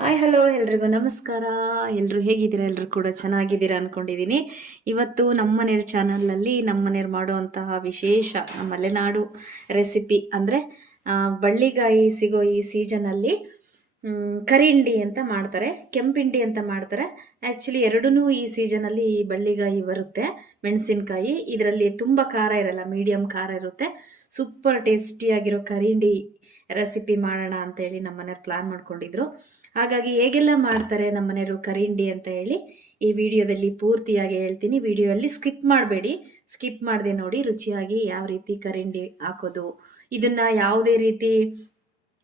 Hi hello ಎಲ್ರಿಗೂ ನಮಸ್ಕಾರ. ಎಲ್ಲರೂ ಹೇಗಿದ್ದೀರಾ? ಎಲ್ಲರೂ ಕೂಡ ಚೆನ್ನಾಗಿದ್ದೀರಾ ಅಂದ್ಕೊಂಡಿದ್ದೀನಿ ಇವತ್ತು ನಮ್ಮ ಮನೆಯವ್ರ ಚಾನಲಲ್ಲಿ ನಮ್ಮ ಮಾಡುವಂತಹ ವಿಶೇಷ ಮಲೆನಾಡು ರೆಸಿಪಿ ಅಂದರೆ ಬಳ್ಳಿಗಾಯಿ ಸಿಗೋ ಈ ಸೀಸನಲ್ಲಿ ಕರಿಂಡಿ ಅಂತ ಮಾಡ್ತಾರೆ, ಕೆಂಪಿಂಡಿ ಅಂತ ಮಾಡ್ತಾರೆ. ಆ್ಯಕ್ಚುಲಿ ಎರಡೂ ಈ ಸೀಸನಲ್ಲಿ ಬಳ್ಳಿಗಾಯಿ ಬರುತ್ತೆ, ಮೆಣಸಿನಕಾಯಿ. ಇದರಲ್ಲಿ ತುಂಬ ಖಾರ ಇರಲ್ಲ ಮೀಡಿಯಮ್ ಖಾರ ಇರುತ್ತೆ. ಸೂಪರ್ ಟೇಸ್ಟಿಯಾಗಿರೋ ಕರಿಂಡಿ ರೆಸಿಪಿ ಮಾಡೋಣ ಅಂತೇಳಿ ನಮ್ಮ ಮನೆಯವ್ರು ಪ್ಲ್ಯಾನ್ ಮಾಡ್ಕೊಂಡಿದ್ರು. ಹಾಗಾಗಿ ಹೇಗೆಲ್ಲ ಮಾಡ್ತಾರೆ ನಮ್ಮ ಮನೆಯವರು ಕರಿಂಡಿ ಅಂತ ಹೇಳಿ ಈ ವಿಡಿಯೋದಲ್ಲಿ ಪೂರ್ತಿಯಾಗಿ ಹೇಳ್ತೀನಿ. ವಿಡಿಯೋಲ್ಲಿ ಸ್ಕಿಪ್ ಮಾಡಬೇಡಿ. ಸ್ಕಿಪ್ ಮಾಡದೆ ನೋಡಿ ರುಚಿಯಾಗಿ ಯಾವ ರೀತಿ ಕರಿಂಡಿ ಹಾಕೋದು. ಇದನ್ನು ಯಾವುದೇ ರೀತಿ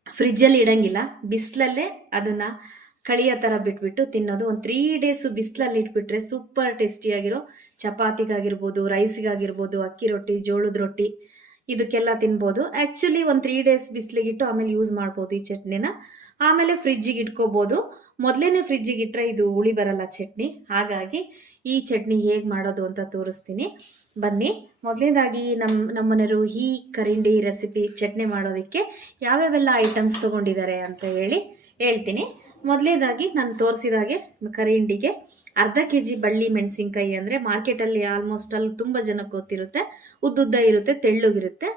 ಫ್ರಿಜ್ಜಲ್ಲಿ ಇಡಂಗಿಲ್ಲ. ಬಿಸಿಲಲ್ಲೇ ಅದನ್ನು ಕಳಿಯ ಥರ ಬಿಟ್ಬಿಟ್ಟು ತಿನ್ನೋದು. ಒಂದು ತ್ರೀ ಡೇಸು ಬಿಸಿಲಲ್ಲಿ ಇಟ್ಬಿಟ್ರೆ ಸೂಪರ್ ಟೇಸ್ಟಿಯಾಗಿರೋ ಚಪಾತಿಗಾಗಿರ್ಬೋದು ರೈಸ್ಗಾಗಿರ್ಬೋದು ಅಕ್ಕಿ ರೊಟ್ಟಿ, ಜೋಳದ ರೊಟ್ಟಿ. ಇದಕ್ಕೆಲ್ಲ ತಿನ್ಬೋದು. ಆ್ಯಕ್ಚುಲಿ ಒಂದು ತ್ರೀ ಡೇಸ್ ಬಿಸಿಲಿಗಿಟ್ಟು ಆಮೇಲೆ ಯೂಸ್ ಮಾಡ್ಬೋದು ಈ ಚಟ್ನಿನ. ಆಮೇಲೆ ಫ್ರಿಜ್ಜಿಗೆ ಇಟ್ಕೋಬೋದು. ಮೊದಲೇ ಫ್ರಿಜ್ಜಿಗೆ ಇಟ್ಟರೆ ಇದು ಹುಳಿ ಬರಲ್ಲ ಚಟ್ನಿ. ಹಾಗಾಗಿ ಈ ಚಟ್ನಿ ಹೇಗೆ ಮಾಡೋದು ಅಂತ ತೋರಿಸ್ತೀನಿ. ಬನ್ನಿ. ಮೊದಲನೇದಾಗಿ ನಮ್ಮ ನಮ್ಮನೆಯರು ಈ ಕರಿಂಡಿ ರೆಸಿಪಿ ಚಟ್ನಿ ಮಾಡೋದಕ್ಕೆ ಯಾವ್ಯಾವೆಲ್ಲ ಐಟಮ್ಸ್ ತೊಗೊಂಡಿದ್ದಾರೆ ಅಂತ ಹೇಳಿ ಹೇಳ್ತೀನಿ. ಮೊದಲನೇದಾಗಿ ನಾನು ತೋರಿಸಿದಾಗೆ ಕರಿಂಡಿಗೆ ಅರ್ಧ ಕೆ ಜಿ ಬಳ್ಳಿ ಮೆಣಸಿನ್ಕಾಯಿ ಅಂದರೆ ಮಾರ್ಕೆಟಲ್ಲಿ ಆಲ್ಮೋಸ್ಟ್ ಅಲ್ಲಿ ತುಂಬ ಜನಕ್ಕೆ ಗೊತ್ತಿರುತ್ತೆ. ಉದ್ದುದ್ದ ಇರುತ್ತೆ, ತೆಳ್ಳುಗಿರುತ್ತೆ.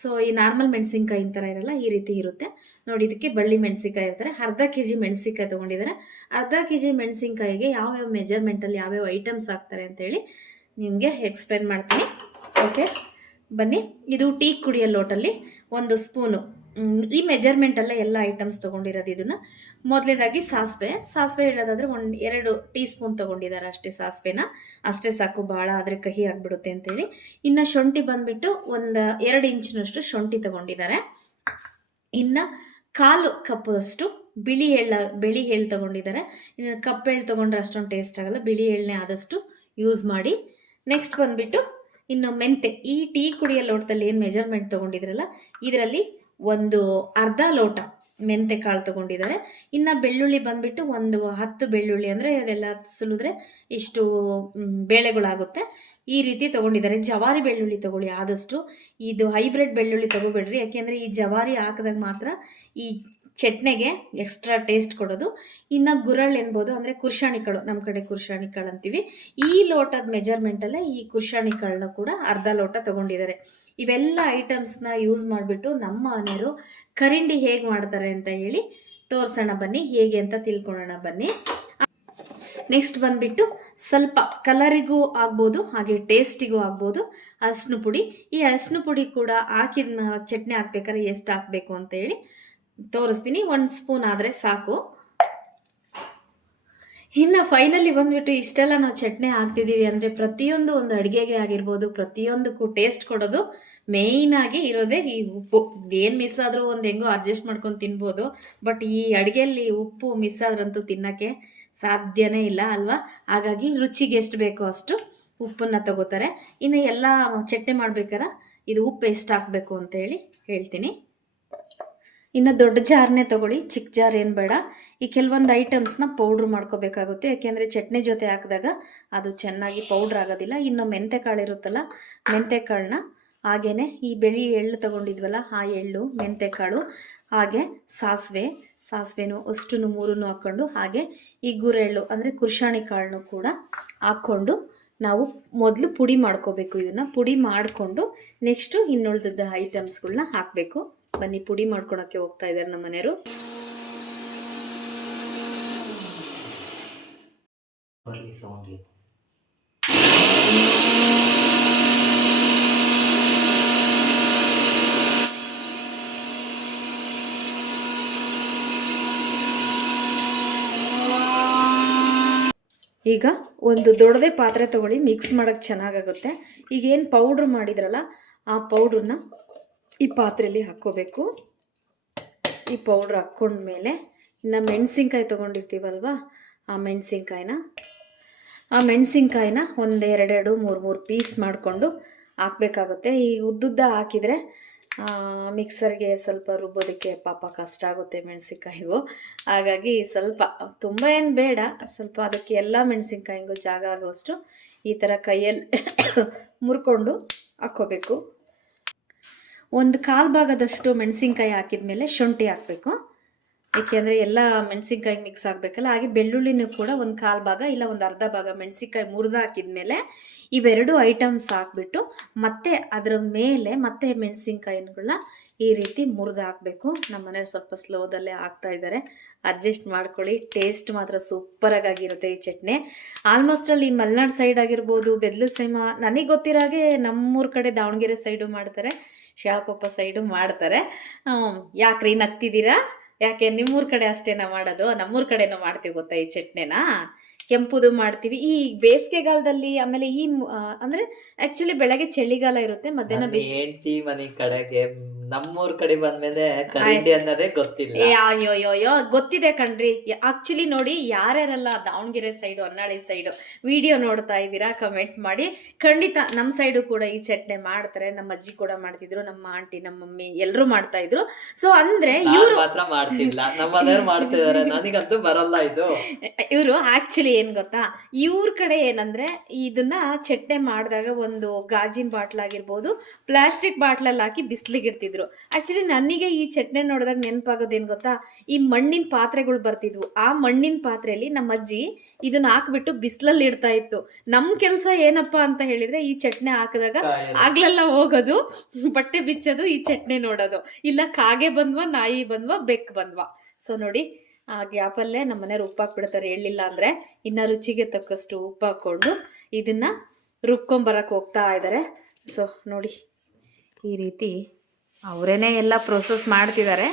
ಸೊ ಈ ನಾರ್ಮಲ್ ಮೆಣಸಿನ್ಕಾಯಿ ಥರ ಇರಲ್ಲ, ಈ ರೀತಿ ಇರುತ್ತೆ. ನೋಡಿ, ಇದಕ್ಕೆ ಬಳ್ಳಿ ಮೆಣಸಿನ್ಕಾಯಿ ಇರ್ತಾರೆ ಅರ್ಧ ಕೆ ಜಿ ಮೆಣಸಿನ್ಕಾಯಿ ತೊಗೊಂಡಿದ್ದಾರೆ ಅರ್ಧ ಕೆ ಜಿ ಮೆಣಸಿನ್ಕಾಯಿಗೆ ಯಾವ್ಯಾವ ಮೆಜರ್ಮೆಂಟಲ್ಲಿ ಯಾವ್ಯಾವ ಐಟಮ್ಸ್ ಹಾಕ್ತಾರೆ ಅಂತೇಳಿ ನಿಮಗೆ ಎಕ್ಸ್ಪ್ಲೇನ್ ಮಾಡ್ತೀನಿ. ಓಕೆ ಬನ್ನಿ. ಇದು ಟೀ ಕುಡಿಯೋ ಲೋಟಲ್ಲಿ ಒಂದು ಸ್ಪೂನು ಈ ಮೆಜರ್ಮೆಂಟಲ್ಲೇ ಎಲ್ಲ ಐಟಮ್ಸ್ ತೊಗೊಂಡಿರೋದು ಇದನ್ನು. ಮೊದಲನೇದಾಗಿ ಸಾಸಿವೆ. ಸಾಸಿವೆ ಹೇಳೋದಾದ್ರೆ ಒಂದು ಎರಡು ಟೀ ಸ್ಪೂನ್ ತೊಗೊಂಡಿದ್ದಾರೆ ಅಷ್ಟೇ ಸಾಸಿವೆನ. ಅಷ್ಟೇ ಸಾಕು ಭಾಳ ಆದರೆ ಕಹಿ ಆಗಿಬಿಡುತ್ತೆ ಅಂತೇಳಿ. ಇನ್ನು ಶುಂಠಿ ಬಂದುಬಿಟ್ಟು ಒಂದು ಎರಡು ಇಂಚಿನಷ್ಟು ಶುಂಠಿ ತೊಗೊಂಡಿದ್ದಾರೆ. ಇನ್ನು ಕಾಲು ಕಪ್ಪಷ್ಟು ಬಿಳಿ ಎಳ್ಳ, ಬಿಳಿ ಎಳ್ಳು ತೊಗೊಂಡಿದ್ದಾರೆ. ಇನ್ನು ಕಪ್ಪು ಎಳ್ಳು ತೊಗೊಂಡ್ರೆ ಅಷ್ಟೊಂದು ಟೇಸ್ಟ್ ಆಗಲ್ಲ. ಬಿಳಿ ಎಳ್ಳೆ ಆದಷ್ಟು ಯೂಸ್ ಮಾಡಿ. ನೆಕ್ಸ್ಟ್ ಬಂದುಬಿಟ್ಟು ಇನ್ನು ಮೆಂತೆ ಈ ಟೀ ಕುಡಿಯೋ ಲೋಟದಲ್ಲಿ ಏನು ಮೆಜರ್ಮೆಂಟ್ ತೊಗೊಂಡಿದ್ರಲ್ಲ, ಇದರಲ್ಲಿ ಒಂದು ಅರ್ಧ ಲೋಟ ಮೆಂತೆ ಕಾಳು ತಗೊಂಡಿದ್ದಾರೆ. ಇನ್ನು ಬೆಳ್ಳುಳ್ಳಿ ಬಂದುಬಿಟ್ಟು ಒಂದು ಹತ್ತು ಬೆಳ್ಳುಳ್ಳಿ ಅಂದರೆ ಅದೆಲ್ಲ ಸುಲಿದ್ರೆ ಇಷ್ಟು ಬೇಳೆಗಳಾಗುತ್ತೆ. ಈ ರೀತಿ ತೊಗೊಂಡಿದ್ದಾರೆ. ಜವಾರಿ ಬೆಳ್ಳುಳ್ಳಿ ತಗೊಳ್ಳಿ ಆದಷ್ಟು. ಇದು ಹೈಬ್ರಿಡ್ ಬೆಳ್ಳುಳ್ಳಿ ತಗೋಬೇಡ್ರಿ. ಯಾಕೆಂದರೆ ಈ ಜವಾರಿ ಹಾಕಿದಾಗ ಮಾತ್ರ ಈ ಚಟ್ನಿಗೆ ಎಕ್ಸ್ಟ್ರಾ ಟೇಸ್ಟ್ ಕೊಡೋದು. ಇನ್ನು ಗುರಳ್ ಎನ್ಬೋದು ಅಂದರೆ ಕುರ್ಷಾಣಿಕಳು ನಮ್ಮ ಕಡೆ ಕುರ್ಶಾಣಿ ಕಾಳು ಅಂತೀವಿ. ಈ ಲೋಟದ ಮೆಜರ್ಮೆಂಟಲ್ಲೇ ಈ ಕುರ್ಶಾಣಿ ಕಾಳನ್ನ ಕೂಡ ಅರ್ಧ ಲೋಟ ತೊಗೊಂಡಿದ್ದಾರೆ ಇವೆಲ್ಲ ಐಟಮ್ಸ್ನ ಯೂಸ್ ಮಾಡಿಬಿಟ್ಟು ನಮ್ಮ ಮನೆಯವರು ಕರಿಂಡಿ ಹೇಗೆ ಮಾಡ್ತಾರೆ ಅಂತ ಹೇಳಿ ತೋರಿಸೋಣ ಬನ್ನಿ, ಹೇಗೆ ಅಂತ ತಿಳ್ಕೊಳ್ಳೋಣ ಬನ್ನಿ. ನೆಕ್ಸ್ಟ್ ಬಂದ್ಬಿಟ್ಟು ಸ್ವಲ್ಪ ಕಲರಿಗೂ ಆಗ್ಬೋದು, ಹಾಗೆ ಟೇಸ್ಟಿಗೂ ಆಗ್ಬೋದು ಹಸ್ನು ಪುಡಿ ಈ ಹಸ್ನು ಪುಡಿ ಕೂಡ ಹಾಕಿದ ಚಟ್ನಿ ಹಾಕ್ಬೇಕಾದ್ರೆ ಎಷ್ಟು ಹಾಕಬೇಕು ಅಂತ ಹೇಳಿ ತೋರಿಸ್ತೀನಿ. ಒಂದು ಸ್ಪೂನ್ ಆದರೆ ಸಾಕು. ಇನ್ನು ಫೈನಲಿ ಬಂದ್ಬಿಟ್ಟು ಇಷ್ಟೆಲ್ಲ ನಾವು ಚಟ್ನಿ ಹಾಕ್ತಿದ್ದೀವಿ ಅಂದರೆ ಪ್ರತಿಯೊಂದು ಒಂದು ಅಡುಗೆಗೆ ಆಗಿರ್ಬೋದು ಪ್ರತಿಯೊಂದಕ್ಕೂ ಟೇಸ್ಟ್ ಕೊಡೋದು ಮೇಯ್ನಾಗಿ ಇರೋದೇ ಈ ಉಪ್ಪು. ಏನು ಮಿಸ್ ಆದರೂ ಒಂದು ಹೆಂಗೋ ಅಡ್ಜಸ್ಟ್ ಮಾಡ್ಕೊಂಡು ತಿನ್ಬೋದು. ಬಟ್ ಈ ಅಡುಗೆಯಲ್ಲಿ ಉಪ್ಪು ಮಿಸ್ ಆದ್ರಂತೂ ತಿನ್ನೋಕ್ಕೆ ಸಾಧ್ಯನೇ ಇಲ್ಲ ಅಲ್ವಾ? ಹಾಗಾಗಿ ರುಚಿಗೆ ಎಷ್ಟು ಬೇಕೋ ಅಷ್ಟು ಉಪ್ಪನ್ನು ತಗೋತಾರೆ. ಇನ್ನು ಎಲ್ಲ ಚಟ್ನಿ ಮಾಡ್ಬೇಕಾರೆ ಇದು ಉಪ್ಪು ಎಷ್ಟು ಹಾಕಬೇಕು ಅಂತ ಹೇಳಿ ಹೇಳ್ತೀನಿ. ಇನ್ನು ದೊಡ್ಡ ಜಾರ್ನೇ ತಗೊಳ್ಳಿ ಚಿಕ್ಕ ಜಾರ್ ಏನು ಬೇಡ. ಈ ಕೆಲವೊಂದು ಐಟಮ್ಸ್ನ ಪೌಡ್ರ್ ಮಾಡ್ಕೋಬೇಕಾಗುತ್ತೆ. ಯಾಕೆಂದರೆ ಚಟ್ನಿ ಜೊತೆ ಹಾಕಿದಾಗ ಅದು ಚೆನ್ನಾಗಿ ಪೌಡ್ರ್ ಆಗೋದಿಲ್ಲ. ಇನ್ನು ಮೆಂತೆ ಕಾಳು ಇರುತ್ತಲ್ಲ ಮೆಂತೆ ಕಾಳನ್ನ ಹಾಗೇ ಈ ಬೆಳಿ ಎಳ್ಳು ತಗೊಂಡಿದ್ವಲ್ಲ, ಆ ಎಳ್ಳು ಮೆಂತೆ ಕಾಳು, ಹಾಗೆ ಸಾಸಿವೆ, ಸಾಸಿವೆನೂ ಅಷ್ಟು ಮೂರನ್ನು ಹಾಕ್ಕೊಂಡು ಹಾಗೆ ಈ ಗುರೆಳ್ಳು ಅಂದರೆ ಕುರ್ಶಾಣಿ ಕಾಳನ್ನು ಕೂಡ ಹಾಕ್ಕೊಂಡು ನಾವು ಮೊದಲು ಪುಡಿ ಮಾಡ್ಕೋಬೇಕು ಇದನ್ನು. ಪುಡಿ ಮಾಡಿಕೊಂಡು ನೆಕ್ಸ್ಟು ಇನ್ನುಳಿದ ಐಟಮ್ಸ್ಗಳನ್ನ ಹಾಕಬೇಕು. ಬನ್ನಿ ಪುಡಿ ಮಾಡ್ಕೊಳಕ್ಕೆ ಹೋಗ್ತಾ ಇದ್ದಾರೆ ನಮ್ಮ ಮನೆಯವರು. ಈಗ ಒಂದು ದೊಡ್ಡದೇ ಪಾತ್ರೆ ತಗೊಳ್ಳಿ ಮಿಕ್ಸ್ ಮಾಡೋಕ್ಕೆ ಚೆನ್ನಾಗಾಗುತ್ತೆ. ಈಗ ಏನು ಪೌಡ್ರ್ ಮಾಡಿದ್ರಲ್ಲ ಆ ಪೌಡ್ರನ್ನ ಈ ಪಾತ್ರೆಯಲ್ಲಿ ಹಾಕ್ಕೋಬೇಕು. ಈ ಪೌಡ್ರ್ ಹಾಕ್ಕೊಂಡ್ಮೇಲೆ ಇನ್ನು ಮೆಣಸಿನ್ಕಾಯಿ ತೊಗೊಂಡಿರ್ತೀವಲ್ವ? ಆ ಮೆಣಸಿನ್ಕಾಯಿನ. ಆ ಮೆಣಸಿನ್ಕಾಯಿನ ಒಂದು ಎರಡೆರಡು ಮೂರು ಮೂರು ಪೀಸ್ ಮಾಡಿಕೊಂಡು ಹಾಕಬೇಕಾಗುತ್ತೆ. ಈ ಉದ್ದುದ್ದ ಹಾಕಿದರೆ ಮಿಕ್ಸರ್ಗೆ ಸ್ವಲ್ಪ ರುಬ್ಬೋದಕ್ಕೆ ಪಾಪ ಕಷ್ಟ ಆಗುತ್ತೆ ಮೆಣಸಿನ್ಕಾಯಿಗೂ. ಹಾಗಾಗಿ ಸ್ವಲ್ಪ, ತುಂಬ ಏನು ಬೇಡ. ಸ್ವಲ್ಪ ಅದಕ್ಕೆ ಎಲ್ಲ ಮೆಣಸಿನ್ಕಾಯಿಗೂ ಜಾಗ ಆಗೋಷ್ಟು ಈ ಥರ ಕೈಯಲ್ಲಿ ಮುರ್ಕೊಂಡು ಹಾಕ್ಕೋಬೇಕು. ಒಂದು ಕಾಲು ಭಾಗದಷ್ಟು ಮೆಣಸಿನ್ಕಾಯಿ ಹಾಕಿದ ಮೇಲೆ ಶುಂಠಿ ಹಾಕಬೇಕು. ಏಕೆಂದರೆ ಎಲ್ಲ ಮೆಣಸಿನ್ಕಾಯಿ ಮಿಕ್ಸ್ ಆಗಬೇಕಲ್ಲ, ಹಾಗೆ ಬೆಳ್ಳುಳ್ಳಿನೂ ಕೂಡ ಒಂದು ಕಾಲು ಭಾಗ ಇಲ್ಲ ಒಂದು ಅರ್ಧ ಭಾಗ ಮೆಣಸಿನ್ಕಾಯಿ ಮುರಿದು ಹಾಕಿದ್ಮೇಲೆ ಇವೆರಡು ಐಟಮ್ಸ್ ಹಾಕ್ಬಿಟ್ಟು ಮತ್ತೆ ಅದರ ಮೇಲೆ ಮತ್ತೆ ಮೆಣಸಿನ್ಕಾಯಿಗಳನ್ನ ಈ ರೀತಿ ಮುರಿದು ಹಾಕಬೇಕು. ನಮ್ಮ ಮನೆಯವ್ರು ಸ್ವಲ್ಪ ಸ್ಲೋದಲ್ಲೇ ಹಾಕ್ತಾ ಇದ್ದಾರೆ. ಅಡ್ಜಸ್ಟ್ ಮಾಡ್ಕೊಳ್ಳಿ. ಟೇಸ್ಟ್ ಮಾತ್ರ ಸೂಪರಾಗಿರುತ್ತೆ ಈ ಚಟ್ನಿ. ಆಲ್ಮೋಸ್ಟ್ ಅಲ್ಲಿ ಮಲೆನಾಡು ಸೈಡ್ ಆಗಿರ್ಬೋದು, ಬೆದ್ಲು ಸೈಮ, ನನಗೆ ಗೊತ್ತಿರೋ ಹಾಗೆ ನಮ್ಮೂರ ಕಡೆ ದಾವಣಗೆರೆ ಸೈಡು ಮಾಡ್ತಾರೆ. ಶಾಳಕೊಪ್ಪ ಸೈಡು ಮಾಡ್ತಾರೆ. ಯಾಕ್ರಿ ನಗ್ತಿದ್ದೀರಾ ಯಾಕೆ ನಿಮ್ಮೂರ ಕಡೆ ಅಷ್ಟೇನಾ ಮಾಡೋದು? ನಮ್ಮೂರ ಕಡೆನೂ ಮಾಡ್ತೀವಿ ಗೊತ್ತಾ ಈ ಚಟ್ನಿನ? ಕೆಂಪುದು ಮಾಡ್ತೀವಿ. ಈ ಬೇಸಿಗೆಗಾಲದಲ್ಲಿ ಆಮೇಲೆ ಈ ಅಂದ್ರೆ ಆಕ್ಚುಲಿ ಬೆಳಗ್ಗೆ ಚಳಿಗಾಲ ಇರುತ್ತೆ ಮಧ್ಯಾಹ್ನ ಹೆಂಡತಿ ಮನೆ ಕಡೆಗೆ ನಮ್ಮೂರ್ ಕಡೆ ಬಂದ್ಮೇಲೆ ಕರಿಂಡಿ ಅನ್ನೋದೇ ಗೊತ್ತಿಲ್ಲ. ಏ ಅಯ್ಯೋ ಅಯ್ಯೋ ಅಯ್ಯೋ ಗೊತ್ತಿದೆ ಕಣ್ರಿ. ಆಕ್ಚುಲಿ ನೋಡಿ ಯಾರ್ಯಾರಲ್ಲ Davangere side Honnali side video ನೋಡ್ತಾ ಇದ್ದೀರಾ ಕಮೆಂಟ್ ಮಾಡಿ. ಖಂಡಿತ ನಮ್ಮ ಸೈಡು ಕೂಡ ಈ ಚಟ್ನಿ ಮಾಡ್ತಾರೆ. ನಮ್ಮ ಅಜ್ಜಿ ಕೂಡ ಮಾಡ್ತಿದ್ರು ನಮ್ಮ ಆಂಟಿ ನಮ್ಮ ಮಮ್ಮಿ ಎಲ್ಲರೂ ಮಾಡ್ತಾ ಇದ್ರು. ಸೊ ಅಂದ್ರೆ ಇವರು ಮಾತ್ರ ಮಾಡ್ತಿಲ್ಲ. ನಮ್ಮ ಮನೆಯವ್ರು ಮಾಡ್ತಿದಾರೆ ನನಗಂತೂ ಬರಲ್ಲ ಇದು. ಇವರು ಆಕ್ಚುಲಿ ಏನ್ ಗೊತ್ತಾ? ಇವ್ರ ಕಡೆ ಏನಂದ್ರೆ ಇದನ್ನ ಚಟ್ನಿ ಮಾಡಿದಾಗ ಒಂದು ಗಾಜಿನ ಬಾಟ್ಲ್ ಆಗಿರ್ಬೋದು ಪ್ಲಾಸ್ಟಿಕ್ ಬಾಟ್ಲಲ್ಲಿ ಹಾಕಿ ಬಿಸಿಲಿಗೆ ಇಡ್ತಿದ್ರು. ಆಕ್ಚುಲಿ ನನಗೆ ಈ ಚಟ್ನಿ ನೋಡಿದಾಗ ನೆನಪಾಗೋದೇನು ಗೊತ್ತಾ? ಈ ಮಣ್ಣಿನ ಪಾತ್ರೆಗಳು ಬರ್ತಿದ್ವು. ಆ ಮಣ್ಣಿನ ಪಾತ್ರೆಯಲ್ಲಿ ನಮ್ಮ ಅಜ್ಜಿ ಇದನ್ನ ಹಾಕ್ಬಿಟ್ಟು ಬಿಸಿಲಲ್ಲಿ ಇಡ್ತಾ ಇತ್ತು. ನಮ್ಮ ಕೆಲಸ ಏನಪ್ಪಾ ಅಂತ ಹೇಳಿದ್ರೆ ಈ ಚಟ್ನಿ ಹಾಕಿದಾಗ ಆಗ್ಲೆಲ್ಲ ಹೋಗೋದು ಬಟ್ಟೆ ಬಿಚ್ಚೋದು ಈ ಚಟ್ನಿ ನೋಡೋದು. ಇಲ್ಲ ಕಾಗೆ ಬಂದ್ವಾ ನಾಯಿ ಬಂದ್ವಾ ಬೆಕ್ ಬಂದ್ವಾ. ಸೊ ನೋಡಿ ಆ ಗ್ಯಾಪಲ್ಲೇ ನಮ್ಮ ಮನೆಯವ್ರು ಉಪ್ಪು ಹಾಕ್ಬಿಡ್ತಾರೆ. ಹೇಳಿಲ್ಲ ಅಂದರೆ ಇನ್ನು ರುಚಿಗೆ ತಕ್ಕಷ್ಟು ಉಪ್ಪು ಹಾಕ್ಕೊಂಡು ಇದನ್ನು ರುಬ್ಕೊಂಬರಕ್ಕೆ ಹೋಗ್ತಾ ಇದ್ದಾರೆ ಸೊ ನೋಡಿ ಈ ರೀತಿ ಅವರೇನೆ ಎಲ್ಲ ಪ್ರೋಸೆಸ್ ಮಾಡ್ತಿದ್ದಾರೆ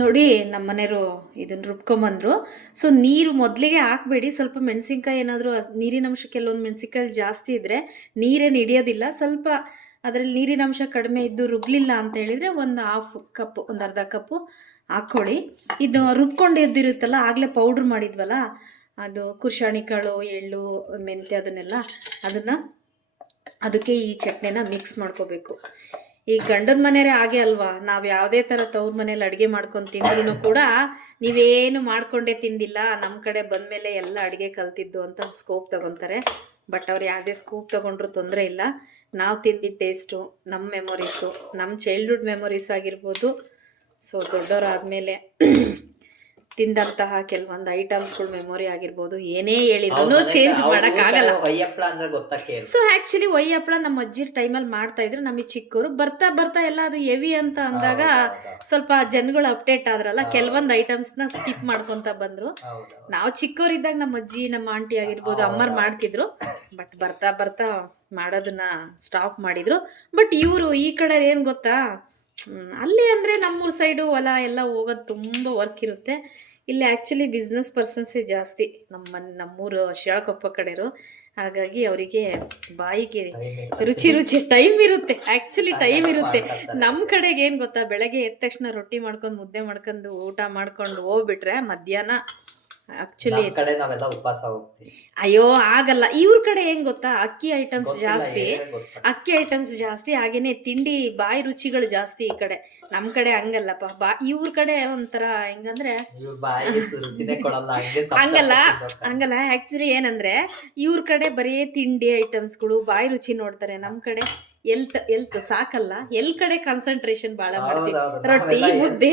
ನೋಡಿ ನಮ್ಮ ಮನೆಯವರು ಇದನ್ನ ರುಬ್ಕೊಂಬಂದ್ರು. ಸೊ ನೀರು ಮೊದಲಿಗೆ ಹಾಕಬೇಡಿ. ಸ್ವಲ್ಪ ಮೆಣಸಿನ್ಕಾಯಿ ಏನಾದರೂ, ನೀರಿನ ಅಂಶ ಕೆಲವೊಂದು ಮೆಣಸಿನ್ಕಾಯಿ ಜಾಸ್ತಿ ಇದ್ದರೆ ನೀರೇನು ಹಿಡಿಯೋದಿಲ್ಲ. ಸ್ವಲ್ಪ ಅದರಲ್ಲಿ ನೀರಿನ ಅಂಶ ಕಡಿಮೆ ಇದ್ದು ರುಬ್ಲಿಲ್ಲ ಅಂತ ಹೇಳಿದರೆ ಒಂದು ಹಾಫ್ ಕಪ್ ಒಂದು ಅರ್ಧ ಕಪ್ಪು ಹಾಕ್ಕೊಳ್ಳಿ. ಇದು ರುಬ್ಕೊಂಡಿದ್ದಿರುತ್ತಲ್ಲ ಆಗಲೇ ಪೌಡ್ರ್ ಮಾಡಿದ್ವಲ್ಲ, ಅದು ಕುರ್ಶಾಣಿ ಕಾಳು, ಎಳ್ಳು, ಮೆಂತ್ಯ ಅದನ್ನೆಲ್ಲ, ಅದನ್ನು ಅದಕ್ಕೆ ಈ ಚಟ್ನಿನ ಮಿಕ್ಸ್ ಮಾಡ್ಕೋಬೇಕು. ಈ ಗಂಡನ ಮನೆಯೇ ಹಾಗೆ ಅಲ್ವಾ? ನಾವು ಯಾವುದೇ ಥರ ತವ್ರ ಮನೇಲಿ ಅಡುಗೆ ಮಾಡ್ಕೊಂಡು ತಿಂದ್ರೂ ಕೂಡ ನೀವೇನು ಮಾಡಿಕೊಂಡೇ ತಿಂದಿಲ್ಲ ನಮ್ಮ ಕಡೆ ಬಂದಮೇಲೆ ಎಲ್ಲ ಅಡುಗೆ ಕಲ್ತಿದ್ದು ಅಂತ ಸ್ಕೋಪ್ ತಗೊತಾರೆ. ಬಟ್ ಅವ್ರು ಯಾವುದೇ ಸ್ಕೋಪ್ ತಗೊಂಡ್ರು ತೊಂದರೆ ಇಲ್ಲ. ನಾವು ತಿಂದಿದ್ದ ಟೇಸ್ಟು ನಮ್ಮ ಮೆಮೊರೀಸು ನಮ್ಮ ಚೈಲ್ಡ್ಹುಡ್ ಮೆಮೊರೀಸ್ ಆಗಿರ್ಬೋದು. ಸೊ ದೊಡ್ಡವರಾದಮೇಲೆ ತಿಂದಂತಹ ಕೆಲವೊಂದು ಐಟಮ್ಸ್ಗಳು ಮೆಮೊರಿ ಆಗಿರ್ಬೋದು ಏನೇ ಹೇಳಿದ್ರು ಚೇಂಜ್ ಮಾಡೋಕ್ಕಾಗಲ್ಲ ಆಗಲ್ಲ. ಅಂದ್ರೆ ಸೊ ಆ್ಯಕ್ಚುಲಿ ವೈಯಪ್ಪಳ ನಮ್ಮ ಟೈಮ್ ಟೈಮಲ್ಲಿ ಮಾಡ್ತಾ ಇದ್ರು ನಮಗೆ ಚಿಕ್ಕವರು ಬರ್ತಾ ಬರ್ತಾ ಎಲ್ಲ ಅದು ಹೆವಿ ಅಂತ ಅಂದಾಗ ಸ್ವಲ್ಪ ಜನಗಳು ಅಪ್ಡೇಟ್ ಆದ್ರಲ್ಲ ಕೆಲವೊಂದು ಐಟಮ್ಸ್ನ ಸ್ಕಿಪ್ ಮಾಡ್ಕೊಂತ ಬಂದ್ರು. ನಾವು ಚಿಕ್ಕವರಿದ್ದಾಗ ನಮ್ಮ ಅಜ್ಜಿ ನಮ್ಮ ಆಂಟಿ ಆಗಿರ್ಬೋದು ಅಮ್ಮರು ಮಾಡ್ತಿದ್ರು. ಬಟ್ ಬರ್ತಾ ಬರ್ತಾ ಮಾಡೋದನ್ನ ಸ್ಟಾಪ್ ಮಾಡಿದ್ರು. ಬಟ್ ಇವರು ಈ ಕಡೆ ಏನು ಗೊತ್ತಾ? ಅಲ್ಲಿ ಅಂದರೆ ನಮ್ಮೂರ ಸೈಡು ಹೊಲ ಎಲ್ಲ ಹೋಗೋದು ತುಂಬ ವರ್ಕ್ ಇರುತ್ತೆ. ಇಲ್ಲಿ ಆ್ಯಕ್ಚುಲಿ ಬಿಸ್ನೆಸ್ ಪರ್ಸನ್ಸೇ ಜಾಸ್ತಿ ನಮ್ಮ ನಮ್ಮೂರು ಶಿಳಕೊಪ್ಪ ಕಡೆಯರು ಹಾಗಾಗಿ ಅವರಿಗೆ ಬಾಯಿಗೆ ರುಚಿ ರುಚಿ ಟೈಮ್ ಇರುತ್ತೆ. ಆ್ಯಕ್ಚುಲಿ ಟೈಮ್ ಇರುತ್ತೆ. ನಮ್ಮ ಕಡೆಗೆ ಏನು ಗೊತ್ತಾ ಬೆಳಗ್ಗೆ ಎದ್ದ ತಕ್ಷಣ ರೊಟ್ಟಿ ಮಾಡ್ಕೊಂಡು ಮುದ್ದೆ ಮಾಡ್ಕೊಂಡು ಊಟ ಮಾಡ್ಕೊಂಡು ಹೋಗ್ಬಿಟ್ರೆ ಮಧ್ಯಾಹ್ನ ಆ್ಯಕ್ಚುಲಿ ನಮ್ ಕಡೆ ನಾವೆಲ್ಲ ಉಪವಾಸ ಹೋಗ್ತೀವಿ. ಅಯ್ಯೋ ಆಗಲ್ಲ. ಇವ್ರ ಕಡೆ ಹೆಂಗ್ ಗೊತ್ತಾ? ಅಕ್ಕಿ ಐಟಮ್ಸ್ ಜಾಸ್ತಿ. ಅಕ್ಕಿ ಐಟಮ್ಸ್ ಜಾಸ್ತಿ ಹಾಗೇನೆ ತಿಂಡಿ ಬಾಯಿ ರುಚಿಗಳು ಜಾಸ್ತಿ ಈ ಕಡೆ. ನಮ್ ಕಡೆ ಹಂಗಲ್ಲಪ್ಪ. ಬಾ ಇವ್ರ ಕಡೆ ಒಂಥರ ಹೆಂಗಂದ್ರೆ ಹಂಗಲ್ಲ ಹಂಗಲ್ಲ. ಆಕ್ಚುಲಿ ಏನಂದ್ರೆ ಇವ್ರ ಕಡೆ ಬರೀ ತಿಂಡಿ ಐಟಮ್ಸ್ಗಳು ಬಾಯಿ ರುಚಿ ನೋಡ್ತಾರೆ ನಮ್ ಕಡೆ. ಎಲ್ತ್ ಎಲ್ತ್ ಸಾಕಲ್ಲ. ಎಲ್ ಕಡೆ ಕಾನ್ಸಂಟ್ರೇಷನ್ ಬಹಳ ಮಾಡ್ತೀವಿ. ರೊಟ್ಟಿ ಮುದ್ದೆ.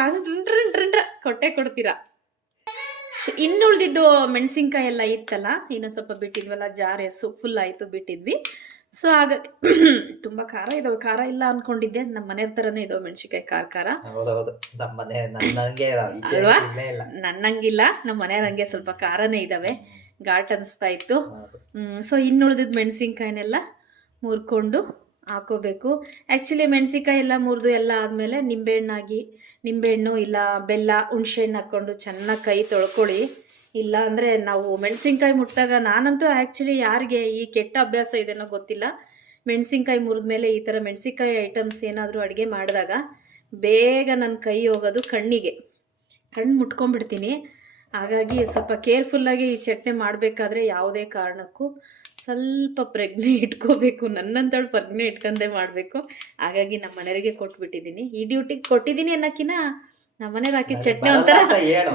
ಕಾನ್ಸಂಟ್ರೇಷನ್ ಕೊಟ್ಟೆ ಕೊಡ್ತೀರಾ? ಇನ್ನುಳ್ದಿದ್ದು ಇನ್ನು ಉಳ್ದಿದ್ದು ಮೆಣಸಿನ್ಕಾಯಿ ಎಲ್ಲ ಇತ್ತಲ್ಲ ಇನ್ನು ಸ್ವಲ್ಪ ಬಿಟ್ಟಿದ್ವಲ್ಲ ಜಾರ್ ಎಸು ಫುಲ್ ಆಯ್ತು ಬಿಟ್ಟಿದ್ವಿ. ಸೊ ಆಗ ತುಂಬಾ ಖಾರ ಇದಾವೆ. ಖಾರ ಇಲ್ಲ ಅನ್ಕೊಂಡಿದ್ದೆ. ನಮ್ಮ ಮನೆ ಥರನೇ ಇದಾವೆ ಮೆಣಸಿನ್ಕಾಯಿ ಖಾರ ಖಾರ. ಅಲ್ವಾ? ನನ್ನಂಗಿಲ್ಲ. ನಮ್ಮ ಮನೆಯವ್ರ ಹಂಗೆ ಸ್ವಲ್ಪ ಖಾರನೇ ಇದ್ದಾವೆ ಘಾಟ್ ಅನಿಸ್ತಾ ಇತ್ತು. ಸೊ ಇನ್ನು ಉಳಿದಿದ್ದು ಮೆಣಸಿನ್ಕಾಯಿನೆಲ್ಲ ಮುರ್ಕೊಂಡು ಹಾಕೋಬೇಕು. ಆ್ಯಕ್ಚುಲಿ ಮೆಣಸಿನ್ಕಾಯಿ ಎಲ್ಲ ಮುರಿದು ಎಲ್ಲ ಆದಮೇಲೆ ನಿಂಬೆಹಣ್ಣಾಗಿ ನಿಂಬೆಹಣ್ಣು ಇಲ್ಲ ಬೆಲ್ಲ ಹುಣ್ಸೆಹಣ್ಣು ಹಾಕ್ಕೊಂಡು ಚೆನ್ನಾಗಿ ಕೈ ತೊಳ್ಕೊಳ್ಳಿ. ಇಲ್ಲ ಅಂದರೆ ನಾವು ಮೆಣಸಿನ್ಕಾಯಿ ಮುಟ್ಟಿದಾಗ ನಾನಂತೂ ಆ್ಯಕ್ಚುಲಿ ಯಾರಿಗೆ ಈ ಕೆಟ್ಟ ಅಭ್ಯಾಸ ಇದೆನೋ ಗೊತ್ತಿಲ್ಲ. ಮೆಣಸಿನ್ಕಾಯಿ ಮುರಿದ ಮೇಲೆ ಈ ಥರ ಮೆಣಸಿನ್ಕಾಯಿ ಐಟಮ್ಸ್ ಏನಾದರೂ ಅಡುಗೆ ಮಾಡಿದಾಗ ಬೇಗ ನನ್ನ ಕೈ ಹೋಗೋದು ಕಣ್ಣಿಗೆ. ಕಣ್ಣು ಮುಟ್ಕೊಂಡ್ಬಿಡ್ತೀನಿ. ಹಾಗಾಗಿ ಸ್ವಲ್ಪ ಕೇರ್ಫುಲ್ಲಾಗಿ ಈ ಚಟ್ನಿ ಮಾಡಬೇಕಾದ್ರೆ ಯಾವುದೇ ಕಾರಣಕ್ಕೂ ಸ್ವಲ್ಪ ಪ್ರಜ್ಞೆ ಇಟ್ಕೋಬೇಕು. ನನ್ನಂತೇಳಿ ಪ್ರಜ್ಞೆ ಇಟ್ಕೊಂಡೇ ಮಾಡಬೇಕು. ಹಾಗಾಗಿ ನಮ್ಮ ಮನೆಯವರಿಗೆ ಕೊಟ್ಬಿಟ್ಟಿದ್ದೀನಿ. ಈ ಡ್ಯೂಟಿಗೆ ಕೊಟ್ಟಿದ್ದೀನಿ ಅನ್ನೋಕ್ಕಿಂತ ನಮ್ಮ ಮನೇಲಿ ಹಾಕಿದ ಚಟ್ನಿ ಒಂಥರ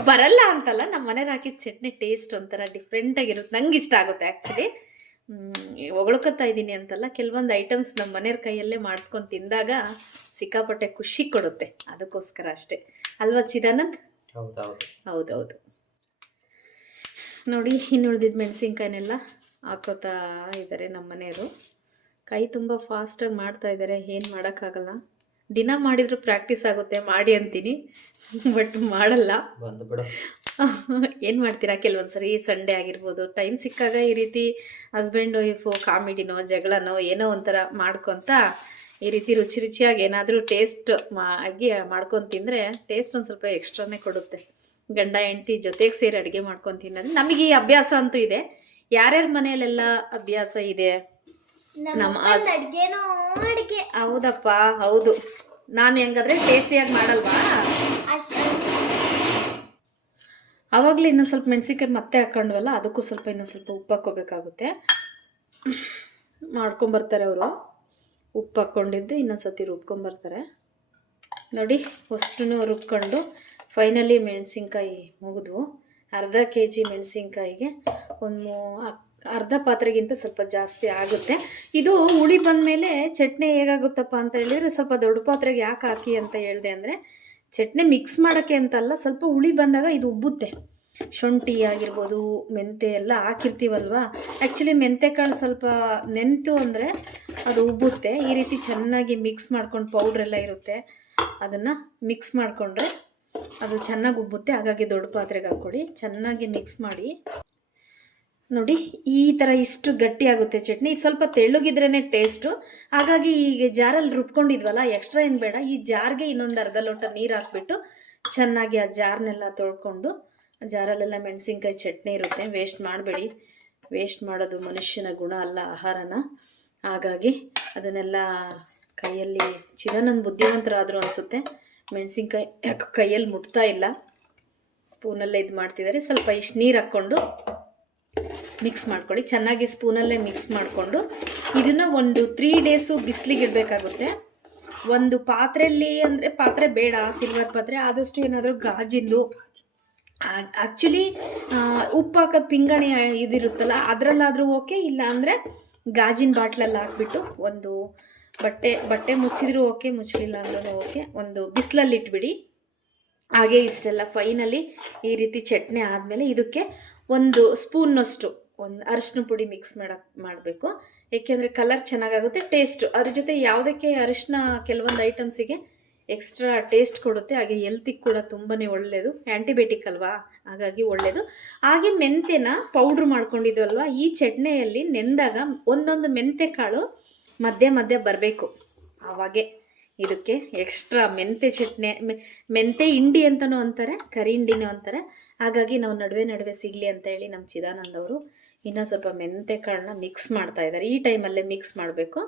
ಬರಲ್ಲ ಅಂತಲ್ಲ ನಮ್ಮ ಮನೇಲಿ ಹಾಕಿದ ಚಟ್ನಿ ಟೇಸ್ಟ್ ಒಂಥರ ಡಿಫ್ರೆಂಟಾಗಿರುತ್ತೆ ನಂಗೆ ಇಷ್ಟ ಆಗುತ್ತೆ ಆ್ಯಕ್ಚುಲಿ ಹೊಗಳ್ಕೊತಾ ಇದ್ದೀನಿ ಅಂತಲ್ಲ ಕೆಲವೊಂದು ಐಟಮ್ಸ್ ನಮ್ಮ ಮನೆಯವ್ರ ಕೈಯಲ್ಲೇ ಮಾಡಿಸ್ಕೊಂಡು ತಿಂದಾಗ ಸಿಕ್ಕಾಪಟ್ಟೆ ಖುಷಿ ಕೊಡುತ್ತೆ. ಅದಕ್ಕೋಸ್ಕರ ಅಷ್ಟೇ. ಅಲ್ವಾ ಚಿದಾನಂದ್? ಹೌದೌದು. ನೋಡಿ ಇನ್ನು ಉಳಿದಿದ್ದ ಮೆಣಸಿನ್ಕಾಯಿನೆಲ್ಲ ಹಾಕೋತಾ ಇದ್ದಾರೆ ನಮ್ಮ ಮನೆಯವರು. ಕೈ ತುಂಬ ಫಾಸ್ಟಾಗಿ ಮಾಡ್ತಾ ಇದ್ದಾರೆ ಏನು ಮಾಡೋಕ್ಕಾಗಲ್ಲ. ದಿನ ಮಾಡಿದರೂ ಪ್ರಾಕ್ಟೀಸ್ ಆಗುತ್ತೆ ಮಾಡಿ ಅಂತೀನಿ ಬಟ್ ಮಾಡಲ್ಲ. ಏನು ಮಾಡ್ತೀರಾ? ಕೆಲವೊಂದು ಸರಿ ಸಂಡೇ ಆಗಿರ್ಬೋದು ಟೈಮ್ ಸಿಕ್ಕಾಗ ಈ ರೀತಿ ಹಸ್ಬೆಂಡ್ ವೈಫು ಕಾಮಿಡಿನೋ ಜಗಳನೋ ಏನೋ ಒಂಥರ ಮಾಡ್ಕೊತ ಈ ರೀತಿ ರುಚಿ ರುಚಿಯಾಗಿ ಏನಾದರೂ ಟೇಸ್ಟ್ ಆಗಿ ಮಾಡ್ಕೊಂಡು ತಿಂದರೆ ಟೇಸ್ಟ್ ಒಂದು ಸ್ವಲ್ಪ ಎಕ್ಸ್ಟ್ರಾನೇ ಕೊಡುತ್ತೆ. ಗಂಡ ಹೆಂಡತಿ ಜೊತೆಗೆ ಸೇರಿ ಅಡುಗೆ ಮಾಡ್ಕೊಂಡು ತಿನ್ನೋದು. ನಮಗೆ ಈ ಅಭ್ಯಾಸ ಅಂತೂ ಇದೆ. ಯಾರ್ಯಾರ ಮನೆಯಲ್ಲೆಲ್ಲ ಅಭ್ಯಾಸ ಇದೆ? ನಮ್ಮ ಹೌದಪ್ಪ ಹೌದು. ನಾನು ಹೆಂಗಾದ್ರೆ ಟೇಸ್ಟಿಯಾಗಿ ಮಾಡಲ್ವಾ? ಆವಾಗಲೇ ಇನ್ನೂ ಸ್ವಲ್ಪ ಮೆಣಸಿನ್ಕಾಯಿ ಮತ್ತೆ ಹಾಕೊಂಡ್ವಲ್ಲ ಅದಕ್ಕೂ ಸ್ವಲ್ಪ ಇನ್ನೊಂದು ಸ್ವಲ್ಪ ಉಪ್ಪು ಹಾಕ್ಕೋಬೇಕಾಗುತ್ತೆ. ಮಾಡ್ಕೊಂಬರ್ತಾರೆ ಅವರು. ಉಪ್ಪು ಹಾಕ್ಕೊಂಡಿದ್ದು ಇನ್ನೊಂದು ಸತಿ ರುಬ್ಕೊಂಬರ್ತಾರೆ ನೋಡಿ ಫಸ್ಟು ರುಬ್ಕೊಂಡು ಫೈನಲಿ ಮೆಣಸಿನ್ಕಾಯಿ ಮುಗಿದು ಅರ್ಧ ಕೆ ಜಿ ಮೆಣಸಿನ್ಕಾಯಿಗೆ ಒಂದು ಅರ್ಧ ಪಾತ್ರೆಗಿಂತ ಸ್ವಲ್ಪ ಜಾಸ್ತಿ ಆಗುತ್ತೆ. ಇದು ಹುಳಿ ಬಂದಮೇಲೆ ಚಟ್ನಿ ಹೇಗಾಗುತ್ತಪ್ಪ ಅಂತ ಹೇಳಿದರೆ ಸ್ವಲ್ಪ ದೊಡ್ಡ ಪಾತ್ರೆಗೆ ಯಾಕೆ ಹಾಕಿ ಅಂತ ಹೇಳಿದೆ ಅಂದರೆ ಚಟ್ನಿ ಮಿಕ್ಸ್ ಮಾಡೋಕ್ಕೆ ಅಂತಲ್ಲ ಸ್ವಲ್ಪ ಹುಳಿ ಬಂದಾಗ ಇದು ಉಬ್ಬುತ್ತೆ. ಶುಂಠಿ ಆಗಿರ್ಬೋದು ಮೆಂತೆ ಎಲ್ಲ ಹಾಕಿರ್ತೀವಲ್ವ? ಆ್ಯಕ್ಚುಲಿ ಮೆಂತೆ ಕಾಳು ಸ್ವಲ್ಪ ನೆಂತು ಅಂದರೆ ಅದು ಉಬ್ಬುತ್ತೆ. ಈ ರೀತಿ ಚೆನ್ನಾಗಿ ಮಿಕ್ಸ್ ಮಾಡ್ಕೊಂಡು ಪೌಡ್ರೆಲ್ಲ ಇರುತ್ತೆ. ಅದನ್ನು ಮಿಕ್ಸ್ ಮಾಡಿಕೊಂಡ್ರೆ ಅದು ಚೆನ್ನಾಗಿ ಉಬ್ಬುತ್ತೆ, ಹಾಗಾಗಿ ದೊಡ್ಡ ಪಾತ್ರೆಗೆ ಹಾಕ್ಕೊಡಿ ಚೆನ್ನಾಗಿ ಮಿಕ್ಸ್ ಮಾಡಿ. ನೋಡಿ, ಈ ಥರ ಇಷ್ಟು ಗಟ್ಟಿ ಆಗುತ್ತೆ ಚಟ್ನಿ. ಇದು ಸ್ವಲ್ಪ ತೆಳ್ಳಗಿದ್ರೇ ಟೇಸ್ಟು ಹಾಗಾಗಿ ಈಗ ಜಾರಲ್ಲಿ ರುಬ್ಕೊಂಡಿದ್ವಲ್ಲ ಎಕ್ಸ್ಟ್ರಾ ಏನು ಬೇಡ. ಈ ಜಾರ್ಗೆ ಇನ್ನೊಂದು ಅರ್ಧ ಲೋಟ ನೀರು ಹಾಕ್ಬಿಟ್ಟು ಚೆನ್ನಾಗಿ ಆ ಜಾರ್ನೆಲ್ಲ ತೊಳ್ಕೊಂಡು ಜಾರಲ್ಲೆಲ್ಲ ಮೆಣಸಿನ್ಕಾಯಿ ಚಟ್ನಿ ಇರುತ್ತೆ. ವೇಸ್ಟ್ ಮಾಡಬೇಡಿ. ವೇಸ್ಟ್ ಮಾಡೋದು ಮನುಷ್ಯನ ಗುಣ ಅಲ್ಲ, ಆಹಾರನ. ಹಾಗಾಗಿ ಅದನ್ನೆಲ್ಲ ಕೈಯಲ್ಲಿ ಚಿರನನ್ನು ಬುದ್ಧಿವಂತರಾದರೂ ಅನಿಸುತ್ತೆ. ಮೆಣಸಿನ್ಕಾಯಿ ಯಾಕೆ ಕೈಯಲ್ಲಿ ಮುಟ್ತಾ ಇಲ್ಲ. ಸ್ಪೂನಲ್ಲೇ ಇದು ಮಾಡ್ತಿದ್ದಾರೆ. ಸ್ವಲ್ಪ ಇಷ್ಟು ನೀರು ಹಾಕ್ಕೊಂಡು ಮಿಕ್ಸ್ ಮಾಡ್ಕೊಳ್ಳಿ. ಚೆನ್ನಾಗಿ ಸ್ಪೂನಲ್ಲೇ ಮಿಕ್ಸ್ ಮಾಡಿಕೊಂಡು ಇದನ್ನು ಒಂದು ತ್ರೀ ಡೇಸು ಬಿಸಿಲಿಗೆ ಇಡಬೇಕಾಗುತ್ತೆ. ಒಂದು ಪಾತ್ರೆಯಲ್ಲಿ ಅಂದರೆ ಪಾತ್ರೆ ಬೇಡ, ಸಿಲ್ವರ್ ಪಾತ್ರೆ, ಆದಷ್ಟು ಏನಾದರೂ ಗಾಜಿಂದು. ಆ್ಯಕ್ಚುಲಿ ಉಪ್ಪು ಹಾಕೋದು ಪಿಂಗಾಣಿ ಇದಿರುತ್ತಲ್ಲ, ಅದರಲ್ಲಾದರೂ ಓಕೆ ಇಲ್ಲ ಅಂದರೆ ಗಾಜಿನ ಬಾಟ್ಲಲ್ಲಿ ಹಾಕ್ಬಿಟ್ಟು ಒಂದು ಬಟ್ಟೆ ಬಟ್ಟೆ ಮುಚ್ಚಿದ್ರು ಓಕೆ ಮುಚ್ಚಲಿಲ್ಲ ಅಂದ್ರೂ ಓಕೆ. ಒಂದು ಬಿಸಿಲಲ್ಲಿ ಇಟ್ಬಿಡಿ ಹಾಗೆ ಇಷ್ಟೆಲ್ಲ ಫೈನಲಿ ಈ ರೀತಿ ಚಟ್ನಿ ಆದಮೇಲೆ ಇದಕ್ಕೆ ಒಂದು ಸ್ಪೂನ್ನಷ್ಟು ಒಂದು ಅರಿಶಿನ ಪುಡಿ ಮಿಕ್ಸ್ ಮಾಡಕ್, ಮಾಡಬೇಕು. ಏಕೆಂದರೆ ಕಲರ್ ಚೆನ್ನಾಗಾಗುತ್ತೆ ಟೇಸ್ಟು ಅದ್ರ ಜೊತೆ ಯಾವುದಕ್ಕೆ ಅರಿಶಿನ ಕೆಲವೊಂದು ಐಟಮ್ಸಿಗೆ ಎಕ್ಸ್ಟ್ರಾ ಟೇಸ್ಟ್ ಕೊಡುತ್ತೆ, ಹಾಗೆ ಎಲ್ತಿಗೆ ಕೂಡ ತುಂಬಾ ಒಳ್ಳೆಯದು ಆ್ಯಂಟಿಬಯೋಟಿಕ್ ಅಲ್ವಾ? ಹಾಗಾಗಿ ಒಳ್ಳೆಯದು ಹಾಗೆ ಮೆಂತೆನ ಪೌಡ್ರ್ ಮಾಡ್ಕೊಂಡಿದ್ವಲ್ವ? ಈ ಚಟ್ನಿಯಲ್ಲಿ ನೆಂದಾಗ ಒಂದೊಂದು ಮೆಂತೆ ಕಾಳು ಮಧ್ಯೆ ಮಧ್ಯೆ ಬರಬೇಕು. ಆವಾಗೆ ಇದಕ್ಕೆ ಎಕ್ಸ್ಟ್ರಾ ಮೆಂತೆ ಚಟ್ನಿ ಮೆಂತೆ ಹಿಂಡಿ ಅಂತಲೂ ಅಂತಾರೆ, ಕರಿ ಹಿಂಡಿನೂ ಅಂತಾರೆ. ಹಾಗಾಗಿ ನಾವು ನಡುವೆ ನಡುವೆ ಸಿಗಲಿ ಅಂತ ಹೇಳಿ ನಮ್ಮ ಚಿದಾನಂದ್ ಅವರು ಇನ್ನೂ ಸ್ವಲ್ಪ ಮೆಂತೆ ಕಾಳನ್ನ ಮಿಕ್ಸ್ ಮಾಡ್ತಾ ಇದ್ದಾರೆ. ಈ ಟೈಮಲ್ಲೇ ಮಿಕ್ಸ್ ಮಾಡಬೇಕು.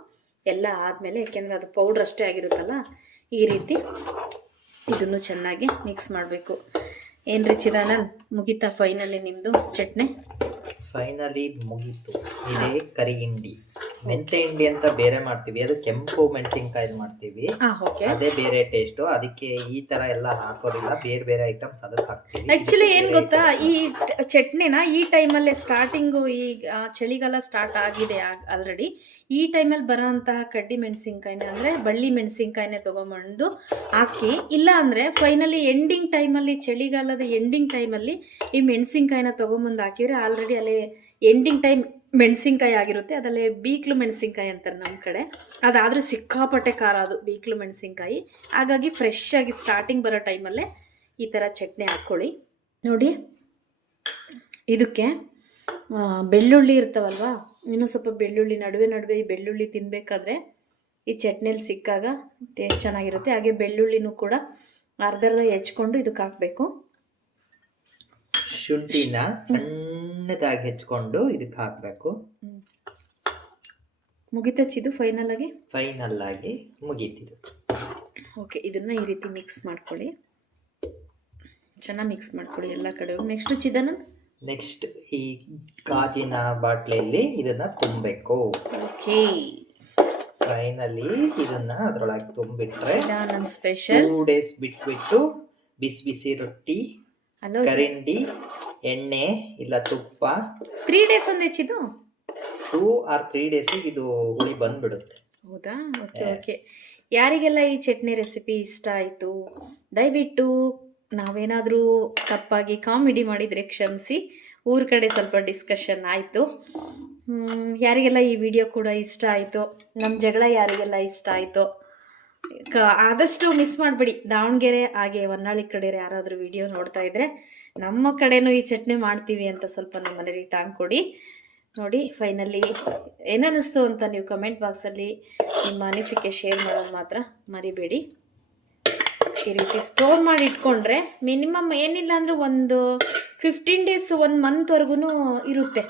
ಎಲ್ಲ ಆದಮೇಲೆ ಯಾಕೆಂದರೆ ಅದು ಪೌಡ್ರ್ ಅಷ್ಟೇ ಆಗಿರುತ್ತಲ್ಲ, ಈ ರೀತಿ ಇದನ್ನು ಚೆನ್ನಾಗಿ ಮಿಕ್ಸ್ ಮಾಡಬೇಕು. ಏನ್ರಿ ಚಿದಾನಂದ್? ಮುಗೀತಾ ಫೈನಲಿ ನಿಮ್ಮದು ಚಟ್ನಿ? ಫೈನಲಿ ಮುಗೀತು. ಇದೇ ಕರಿ ಹಿಂಡಿ. ಮೆಂತೆ ಹಿಂಡಿ ಅಂತ ಬೇರೆ ಮಾಡ್ತೀವಿ. ಅದು ಕೆಂಪು ಮೆಣಸಿನ್ಕಾಯಿ ಮಾಡ್ತೀವಿ. ಅದೇ ಬೇರೆ ಟೇಸ್ಟ್ ಅದಕ್ಕೆ ಈ ತರ ಎಲ್ಲ ಹಾಕೋದಿಲ್ಲ. ಬೇರೆ ಬೇರೆ ಐಟಮ್ಸ್ ಅದಕ್ಕೆ ಹಾಕ್ತೀವಿ. ಆಕ್ಚುಲಿ ಏನ್ ಗೊತ್ತಾ? ಈ ಚಟ್ನಿನ ಈ ಟೈಮಲ್ಲೇ ಸ್ಟಾರ್ಟಿಂಗು ಈ ಚಳಿಗಾಲ ಸ್ಟಾರ್ಟ್ ಆಗಿದೆ ಆಲ್ರೆಡಿ ಈ ಟೈಮಲ್ಲಿ ಬರೋಂತಹ ಕಡ್ಡಿ ಮೆಣಸಿನ್ಕಾಯಿನ ಅಂದರೆ ಬಳ್ಳಿ ಮೆಣಸಿನ್ಕಾಯಿನೇ ತೊಗೊಂಬಂದು ಹಾಕಿ ಇಲ್ಲ ಅಂದರೆ ಫೈನಲಿ ಎಂಡಿಂಗ್ ಟೈಮಲ್ಲಿ ಚಳಿಗಾಲದ ಎಂಡಿಂಗ್ ಟೈಮಲ್ಲಿ ಈ ಮೆಣಸಿನ್ಕಾಯಿನ ತೊಗೊಂಬಂದು ಹಾಕಿದರೆ ಆಲ್ರೆಡಿ ಅಲ್ಲೇ ಎಂಡಿಂಗ್ ಟೈಮ್ ಮೆಣಸಿನ್ಕಾಯಿ ಆಗಿರುತ್ತೆ. ಅದಲ್ಲೇ ಬೀಕ್ಲು ಮೆಣಸಿನ್ಕಾಯಿ ಅಂತಾರೆ ನಮ್ಮ ಕಡೆ. ಅದಾದರೂ ಸಿಕ್ಕಾಪಟ್ಟೆ ಖಾರ ಅದು ಬೀಕ್ಲು ಮೆಣಸಿನ್ಕಾಯಿ. ಹಾಗಾಗಿ ಫ್ರೆಶ್ ಆಗಿ ಸ್ಟಾರ್ಟಿಂಗ್ ಬರೋ ಟೈಮಲ್ಲೇ ಈ ಥರ ಚಟ್ನಿ ಹಾಕ್ಕೊಳ್ಳಿ. ನೋಡಿ, ಇದಕ್ಕೆ ಬೆಳ್ಳುಳ್ಳಿ ಇರ್ತಾವಲ್ವಾ? ಇನ್ನೂ ಸ್ವಲ್ಪ ಬೆಳ್ಳುಳ್ಳಿ, ನಡುವೆ ನಡುವೆ ಈ ಬೆಳ್ಳುಳ್ಳಿ ತಿನ್ನಬೇಕಾದ್ರೆ ಈ ಚಟ್ನಿಯಲ್ಲಿ ಸಿಕ್ಕಾಗ ಟೇಸ್ಟ್ ಚೆನ್ನಾಗಿರುತ್ತೆ. ಹಾಗೆ ಬೆಳ್ಳುಳ್ಳಿನೂ ಕೂಡ ಅರ್ಧ ಅರ್ಧ ಹೆಚ್ಕೊಂಡು ಇದಕ್ಕೆ ಹಾಕಬೇಕು. ಶುಂಠಿನ ಸಣ್ಣದಾಗಿ ಹೆಚ್ಕೊಂಡು ಇದಕ್ಕೆ ಹಾಕ್ಬೇಕು. ಮುಗಿತಚ್ಚಿದ್ದು ಫೈನಲ್ ಆಗಿ? ಫೈನಲ್ ಆಗಿ ಮುಗೀತಿದು. ಓಕೆ ಇದನ್ನು ಈ ರೀತಿ ಮಿಕ್ಸ್ ಮಾಡ್ಕೊಳ್ಳಿ. ಚೆನ್ನಾಗಿ ಮಿಕ್ಸ್ ಮಾಡ್ಕೊಳ್ಳಿ ಎಲ್ಲ ಕಡೆ ನೆಕ್ಸ್ಟ್ ಚಿದನ ನೆಕ್ಸ್ಟ್ ಈ ಗಾಜಿನ ಬಾಟ್ಲಿಯಲ್ಲಿ ಇದನ್ನ ತುಂಬಬೇಕು. ಓಕೆ ಫೈನಲಿ ಇದನ್ನ ಅದರೊಳಗೆ ತುಂಬಿಟ್ರೆ ನನ್ನ ಸ್ಪೆಷಲ್ ಟೂ ಡೇಸ್ ಬಿಟ್ಬಿಟ್ಟು ಬಿಸಿ ಬಿಸಿ ರೊಟ್ಟಿ ಅಲ್ಲೋ ಕರಿಂಡಿ ಎಣ್ಣೆ ಇಲ್ಲ ತುಪ್ಪ. ತ್ರೀ ಡೇಸ್ ಒಂದು ಹೆಚ್ಚಿದ್ದು? ಟೂ ಆರ್ ತ್ರೀ ಡೇಸಿಗೆ ಇದು ಹುಳಿ ಬಂದ್ಬಿಡುತ್ತೆ. ಹೌದಾ? ಓಕೆ ಓಕೆ ಯಾರಿಗೆಲ್ಲ ಈ ಚಟ್ನಿ ರೆಸಿಪಿ ಇಷ್ಟ ಆಯಿತು? ದಯವಿಟ್ಟು ನಾವೇನಾದರೂ ತಪ್ಪಾಗಿ ಕಾಮಿಡಿ ಮಾಡಿದರೆ ಕ್ಷಮಿಸಿ. ಊರ ಕಡೆ ಸ್ವಲ್ಪ ಡಿಸ್ಕಷನ್ ಆಯಿತು. ಯಾರಿಗೆಲ್ಲ ಈ ವಿಡಿಯೋ ಕೂಡ ಇಷ್ಟ ಆಯಿತು? ನಮ್ಮ ಜಗಳ ಯಾರಿಗೆಲ್ಲ ಇಷ್ಟ ಆಯಿತು? ಆದಷ್ಟು ಮಿಸ್ ಮಾಡಬೇಡಿ. ದಾವಣಗೆರೆ ಹಾಗೆ ಹೊನ್ನಾಳಿ ಕಡೆ ಯಾರಾದರೂ ವಿಡಿಯೋ ನೋಡ್ತಾ ಇದ್ದರೆ ನಮ್ಮ ಕಡೆನೂ ಈ ಚಟ್ನಿ ಮಾಡ್ತೀವಿ ಅಂತ ಸ್ವಲ್ಪ ನಮ್ಮ ಮನೇಲಿ ಟಾಂಗ್ ಕೊಡಿ. ನೋಡಿ ಫೈನಲಿ ಏನನ್ನಿಸ್ತು ಅಂತ ನೀವು ಕಮೆಂಟ್ ಬಾಕ್ಸಲ್ಲಿ ನಿಮ್ಮ ಅನಿಸಿಕೆ ಶೇರ್ ಮಾಡೋದು ಮಾತ್ರ ಮರಿಬೇಡಿ. ಈ ರೀತಿ ಸ್ಟೋರ್ ಮಾಡಿ ಇಟ್ಕೊಂಡ್ರೆ ಮಿನಿಮಮ್ ಏನಿಲ್ಲ ಅಂದರೆ ಒಂದು ಫಿಫ್ಟೀನ್ ಡೇಸ್ ಒನ್ ಮಂತ್ವರೆಗೂ ಇರುತ್ತೆ.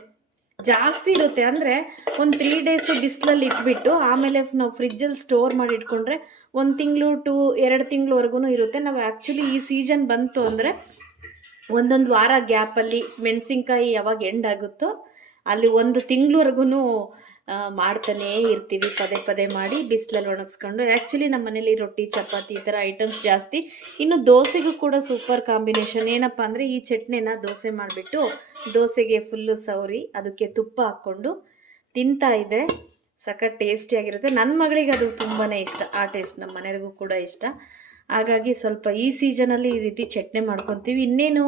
ಜಾಸ್ತಿ ಇರುತ್ತೆ. ಅಂದರೆ ಒಂದು ತ್ರೀ ಡೇಸ್ ಬಿಸಿಲಲ್ಲಿ ಇಟ್ಬಿಟ್ಟು ಆಮೇಲೆ ನಾವು ಫ್ರಿಜ್ಜಲ್ಲಿ ಸ್ಟೋರ್ ಮಾಡಿ ಇಟ್ಕೊಂಡ್ರೆ ಒಂದು ತಿಂಗಳು ಟು ಎರಡು ತಿಂಗಳವರೆಗೂ ಇರುತ್ತೆ. ನಾವು ಆ್ಯಕ್ಚುಲಿ ಈ ಸೀಸನ್ ಬಂತು ಅಂದರೆ ಒಂದೊಂದು ವಾರ ಗ್ಯಾಪಲ್ಲಿ ಮೆಣಸಿನ್ಕಾಯಿ ಯಾವಾಗ ಎಂಡ್ ಆಗುತ್ತೋ ಅಲ್ಲಿ ಒಂದು ತಿಂಗಳವರೆಗೂ ಮಾಡ್ತಾನೇ ಇರ್ತೀವಿ, ಪದೇ ಪದೇ ಮಾಡಿ ಬಿಸಿಲಲ್ಲಿ ಒಣಗಿಸ್ಕೊಂಡು. ಆ್ಯಕ್ಚುಲಿ ನಮ್ಮ ಮನೇಲಿ ರೊಟ್ಟಿ, ಚಪಾತಿ ಈ ಥರ ಐಟಮ್ಸ್ ಜಾಸ್ತಿ. ಇನ್ನು ದೋಸೆಗೂ ಕೂಡ ಸೂಪರ್ ಕಾಂಬಿನೇಷನ್ ಏನಪ್ಪ ಅಂದರೆ ಈ ಚಟ್ನಿನ ದೋಸೆ ಮಾಡಿಬಿಟ್ಟು ದೋಸೆಗೆ ಫುಲ್ಲು ಸೌರಿ, ಅದಕ್ಕೆ ತುಪ್ಪ ಹಾಕ್ಕೊಂಡು ತಿಂತಾ ಇದೆ ಸಖತ್ ಟೇಸ್ಟಿಯಾಗಿರುತ್ತೆ ನನ್ನ ಮಗಳಿಗೆ ಅದು ತುಂಬಾ ಇಷ್ಟ. ಆ ಟೇಸ್ಟ್ ನಮ್ಮ ಮನೆಯವ್ರಿಗೂ ಕೂಡ ಇಷ್ಟ. ಹಾಗಾಗಿ ಸ್ವಲ್ಪ ಈ ಸೀಸನಲ್ಲಿ ಈ ರೀತಿ ಚಟ್ನಿ ಮಾಡ್ಕೊತೀವಿ. ಇನ್ನೇನು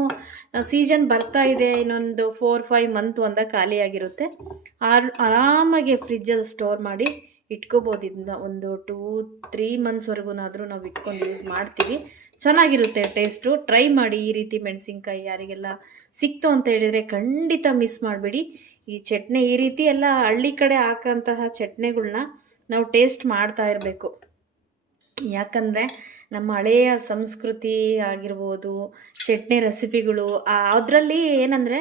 ಸೀಸನ್ ಬರ್ತಾ ಇದೆ, ಇನ್ನೊಂದು ಫೋರ್ ಫೈವ್ ಮಂತ್ ಒಂದ ಖಾಲಿಯಾಗಿರುತ್ತೆ ಆರ್, ಆರಾಮಾಗಿ ಫ್ರಿಜ್ಜಲ್ಲಿ ಸ್ಟೋರ್ ಮಾಡಿ ಇಟ್ಕೋಬೋದು. ಇದನ್ನ ಒಂದು ಟೂ ತ್ರೀ ಮಂತ್ಸ್ವರೆಗೂನಾದರೂ ನಾವು ಇಟ್ಕೊಂಡು ಯೂಸ್ ಮಾಡ್ತೀವಿ. ಚೆನ್ನಾಗಿರುತ್ತೆ ಟೇಸ್ಟು ಟ್ರೈ ಮಾಡಿ ಈ ರೀತಿ ಮೆಣಸಿನ್ಕಾಯಿ ಯಾರಿಗೆಲ್ಲ ಸಿಕ್ತು ಅಂತ ಹೇಳಿದರೆ ಖಂಡಿತ ಮಿಸ್ ಮಾಡಬೇಡಿ. ಈ ಚಟ್ನಿ ಈ ರೀತಿ ಎಲ್ಲ ಹಳ್ಳಿ ಕಡೆ ಹಾಕೋಂತಹ ಚಟ್ನಿಗಳನ್ನ ನಾವು ಟೇಸ್ಟ್ ಮಾಡ್ತಾ ಇರಬೇಕು. ಯಾಕಂದರೆ ನಮ್ಮ ಹಳೆಯ ಸಂಸ್ಕೃತಿ ಆಗಿರ್ಬೋದು, ಚಟ್ನಿ ರೆಸಿಪಿಗಳು ಅದರಲ್ಲಿ ಏನಂದರೆ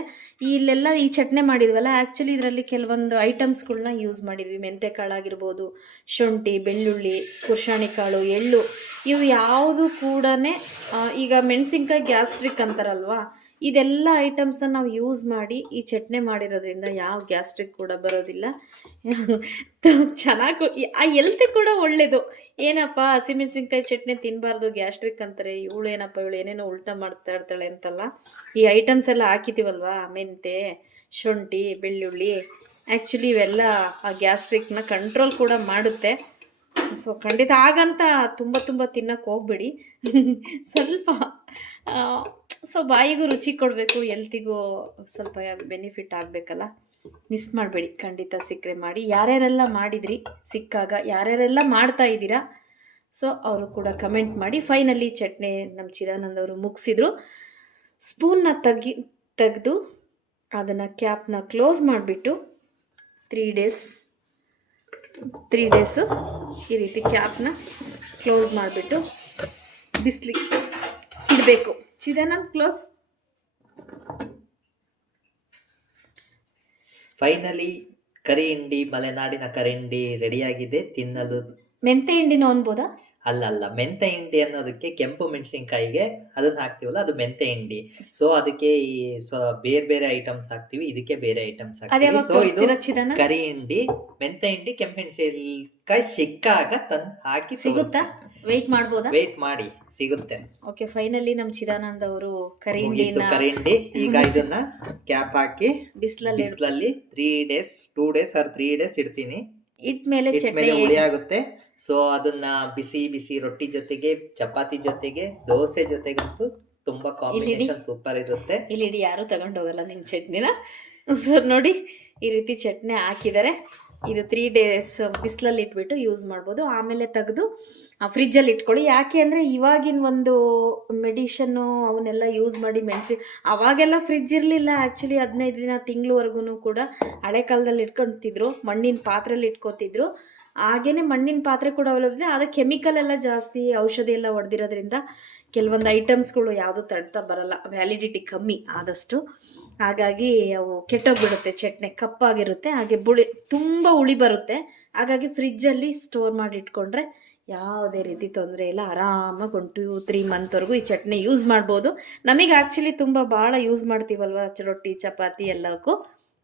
ಇಲ್ಲೆಲ್ಲ ಈ ಚಟ್ನಿ ಮಾಡಿದ್ವಲ್ಲ ಆ್ಯಕ್ಚುಲಿ ಇದರಲ್ಲಿ ಕೆಲವೊಂದು ಐಟಮ್ಸ್ಗಳನ್ನ ಯೂಸ್ ಮಾಡಿದ್ವಿ. ಮೆಂತೆಕಾಳು ಆಗಿರ್ಬೋದು, ಶುಂಠಿ, ಬೆಳ್ಳುಳ್ಳಿ ಕುರ್ಷಾಣಿ ಕಾಳು ಎಳ್ಳು, ಇವು ಯಾವುದು ಕೂಡ ಈಗ ಮೆಣಸಿನ್ಕಾಯಿ ಗ್ಯಾಸ್ಟ್ರಿಕ್ ಅಂತಾರಲ್ವಾ ಇದೆಲ್ಲ ಐಟಮ್ಸ್ನ ನಾವು ಯೂಸ್ ಮಾಡಿ ಈ ಚಟ್ನಿ ಮಾಡಿರೋದ್ರಿಂದ ಯಾವ ಗ್ಯಾಸ್ಟ್ರಿಕ್ ಕೂಡ ಬರೋದಿಲ್ಲ. ಚೆನ್ನಾಗಿ ಆ ಎಲ್ತಿ ಕೂಡ ಒಳ್ಳೆಯದು ಏನಪ್ಪ, ಹಸಿಮೆಣಸಿನ್ಕಾಯಿ ಚಟ್ನಿ ತಿನ್ನಬಾರ್ದು ಗ್ಯಾಸ್ಟ್ರಿಕ್ ಅಂತಾರೆ, ಇವಳು ಏನಪ್ಪ, ಇವಳು ಏನೇನೋ ಉಲ್ಟಾ ಮಾಡ್ತಾ ಇರ್ತಾಳೆ ಅಂತಲ್ಲ. ಈ ಐಟಮ್ಸ್ ಎಲ್ಲ ಹಾಕಿದ್ದೀವಲ್ವಾ ಮೆಂತೆ, ಶುಂಠಿ, ಬೆಳ್ಳುಳ್ಳಿ. ಆ್ಯಕ್ಚುಲಿ ಇವೆಲ್ಲ ಆ ಗ್ಯಾಸ್ಟ್ರಿಕ್ನ ಕಂಟ್ರೋಲ್ ಕೂಡ ಮಾಡುತ್ತೆ. ಸೊ ಖಂಡಿತ ಆಗಂತ ತುಂಬ ತುಂಬ ತಿನ್ನಕ್ಕೆ ಹೋಗ್ಬೇಡಿ. ಸ್ವಲ್ಪ ಸೊ ಬಾಯಿಗೂ ರುಚಿ ಕೊಡಬೇಕು ಎಲ್ತಿಗೂ ಸ್ವಲ್ಪ ಬೆನಿಫಿಟ್ ಆಗಬೇಕಲ್ಲ? ಮಿಸ್ ಮಾಡಬೇಡಿ, ಖಂಡಿತ ಸಿಕ್ಕರೆ ಮಾಡಿ. ಯಾರ್ಯಾರೆಲ್ಲ ಮಾಡಿದ್ರಿ ಸಿಕ್ಕಾಗ, ಯಾರ್ಯಾರೆಲ್ಲ ಮಾಡ್ತಾ ಇದ್ದೀರಾ? ಸೊ ಅವರು ಕೂಡ ಕಮೆಂಟ್ ಮಾಡಿ. ಫೈನಲಿ ಚಟ್ನಿ ನಮ್ಮ ಚಿರಾನಂದ ಅವರು ಮುಗಿಸಿದ್ರು. ಸ್ಪೂನ್ನ ತೆಗಿ ತೆಗೆದು ಅದನ್ನು ಕ್ಯಾಪ್ನ ಕ್ಲೋಸ್ ಮಾಡಿಬಿಟ್ಟು ತ್ರೀ ಡೇಸ್ ತ್ರೀ ಡೇಸು ಈ ರೀತಿ ಕ್ಯಾಪ್ನ ಕ್ಲೋಸ್ ಮಾಡಿಬಿಟ್ಟು ಬಿಸ್ಲಿಗೆ ಇಡಬೇಕು. ಚಿದಾನಂದ್ ಕ್ಲೋಸ್. ಫೈನಲಿ ಕರಿ ಹಿಂಡಿ ಮಲೆನಾಡಿನ ಕರಿಂಡಿ ರೆಡಿಯಾಗಿದೆ. ತಿನ್ನಲು ಮೆಂತೆ ಹಿಂಡಿನೂ ಅನ್ಬೋದಾ ಅಲ್ಲ ಅಲ್ಲ. ಮೆಂತೆ ಹಿಂಡಿ ಅನ್ನೋದಕ್ಕೆ ಕೆಂಪು ಮೆಣಸಿನ್ಕಾಯಿಗೆ ಅದನ್ನ ಹಾಕ್ತಿವಲ್ಲ ಅದು ಮೆಂತೆ ಹಿಂಡಿ. ಸೊ ಅದಕ್ಕೆ ಈ ಬೇರೆ ಬೇರೆ ಐಟಮ್ಸ್ ಹಾಕ್ತಿವಿ. ಇದಕ್ಕೆ ಬೇರೆ ಐಟಮ್ಸ್ ಹಾಕ್ತಿವಿ. ಸೊ ಇದು ಕರಿ ಹಿಂಡಿ ಮೆಂತೆ ಹಿಂಡಿ ಕೆಂಪು ಮೆಣಸಿನ್ಕಾಯಿ ಸಿಕ್ಕಾಗ ತಂದು ಹಾಕಿ ಸಿಗುತ್ತಾ? ವೆಯ್ಟ್ ಮಾಡ್ಬೋದಾ? ವೇಟ್ ಮಾಡಿ. ಸಿಗುತ್ತೆ. ಓಕೆ ಫೈನಲಿ ನಮ್ಮ ಚಿದಾನಂದ ಅವರು ಕರಿ ಮುಗೀತು ಹಿಂಡಿನ ಕರಿ ಹಿಂಡಿ. ಈಗ ಇದನ್ನ ಕ್ಯಾಪ್ ಹಾಕಿ ಬಿಸಿಲಲ್ಲಿ ಬಿಸಿಲಲ್ಲಿ three days two days or three days ಇಡ್ತೀನಿ. ಇಟ್ಮೇಲೆ ಚಟ್ನಿ ಇಟ್ಮೇಲೆ ಹುಳಿ ಆಗುತ್ತೆ. ಸೊ ಅದನ್ನ ಬಿಸಿ ಬಿಸಿ ರೊಟ್ಟಿ ಜೊತೆಗೆ ಚಪಾತಿ ಜೊತೆಗೆ ದೋಸೆ ಜೊತೆಗಂತೂ ತುಂಬಾ ಕಾಂಬಿನೇಷನ್ ಸೂಪರ್ ಇರುತ್ತೆ. ಇಲ್ಲಿ ಯಾರು ತಗೊಂಡೋಗಲ್ಲ ನಿಮ್ ಚಟ್ನಿನ. ಸೊ ನೋಡಿ ಈ ರೀತಿ ಚಟ್ನಿ ಹಾಕಿದ್ದಾರೆ. ಇದು ತ್ರೀ ಡೇಸ್ ಬಿಸಿಲಲ್ಲಿ ಇಟ್ಬಿಟ್ಟು ಯೂಸ್ ಮಾಡ್ಬೋದು. ಆಮೇಲೆ ತೆಗೆದು ಫ್ರಿಜ್ಜಲ್ಲಿ ಇಟ್ಕೊಳ್ಳಿ. ಯಾಕೆ ಅಂದರೆ ಇವಾಗಿನ ಒಂದು ಮೆಡಿಷನ್ನು ಅವನ್ನೆಲ್ಲ ಯೂಸ್ ಮಾಡಿ ಮೆಣಸಿ, ಅವಾಗೆಲ್ಲ ಫ್ರಿಜ್ ಇರಲಿಲ್ಲ. ಆ್ಯಕ್ಚುಲಿ ಹದಿನೈದು ದಿನ ತಿಂಗಳವರೆಗೂ ಕೂಡ ಹಳೆ ಕಾಲದಲ್ಲಿ ಇಟ್ಕೊತಿದ್ರು ಮಣ್ಣಿನ ಪಾತ್ರೆಯಲ್ಲಿ ಇಟ್ಕೊತಿದ್ರು. ಹಾಗೇನೆ ಮಣ್ಣಿನ ಪಾತ್ರೆ ಕೂಡ ಅವಲಬ್ಧ ಆದರೆ ಕೆಮಿಕಲ್ ಎಲ್ಲ ಜಾಸ್ತಿ, ಔಷಧಿ ಎಲ್ಲ ಹೊಡೆದಿರೋದ್ರಿಂದ ಕೆಲವೊಂದು ಐಟಮ್ಸ್ಗಳು ಯಾವುದು ತಡ್ತಾ ಬರಲ್ಲ. ವ್ಯಾಲಿಡಿಟಿ ಕಮ್ಮಿ ಆದಷ್ಟು. ಹಾಗಾಗಿ ಅವು ಕೆಟ್ಟೋಗ್ಬಿಡುತ್ತೆ. ಚಟ್ನಿ ಕಪ್ಪಾಗಿರುತ್ತೆ. ಹಾಗೆ ಬುಳಿ ತುಂಬ ಹುಳಿ ಬರುತ್ತೆ. ಹಾಗಾಗಿ ಫ್ರಿಜ್ಜಲ್ಲಿ ಸ್ಟೋರ್ ಮಾಡಿ ಇಟ್ಕೊಂಡ್ರೆ ಯಾವುದೇ ರೀತಿ ತೊಂದರೆ ಇಲ್ಲ. ಆರಾಮಾಗಿ ಒನ್ ಟು ತ್ರೀ ಮಂತ್ವರೆಗೂ ಈ ಚಟ್ನಿ ಯೂಸ್ ಮಾಡ್ಬೋದು. ನಮಗೆ ಆ್ಯಕ್ಚುಲಿ ತುಂಬ ಭಾಳ ಯೂಸ್ ಮಾಡ್ತೀವಲ್ವ? ರೊಟ್ಟಿ, ಚಪಾತಿ ಎಲ್ಲಕ್ಕೂ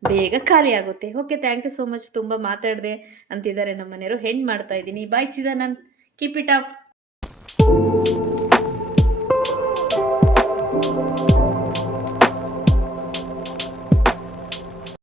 ಬೇಗ ಖಾಲಿ ಆಗುತ್ತೆ. Okay thank you so much ತುಂಬ ಮಾತಾಡಿದೆ ಅಂತಿದ್ದಾರೆ ನಮ್ಮ ಮನೆಯವರು ಹೆಣ್ಣು ಮಾಡ್ತಾ ಇದ್ದೀನಿ. Bye Chidanand. Keep it up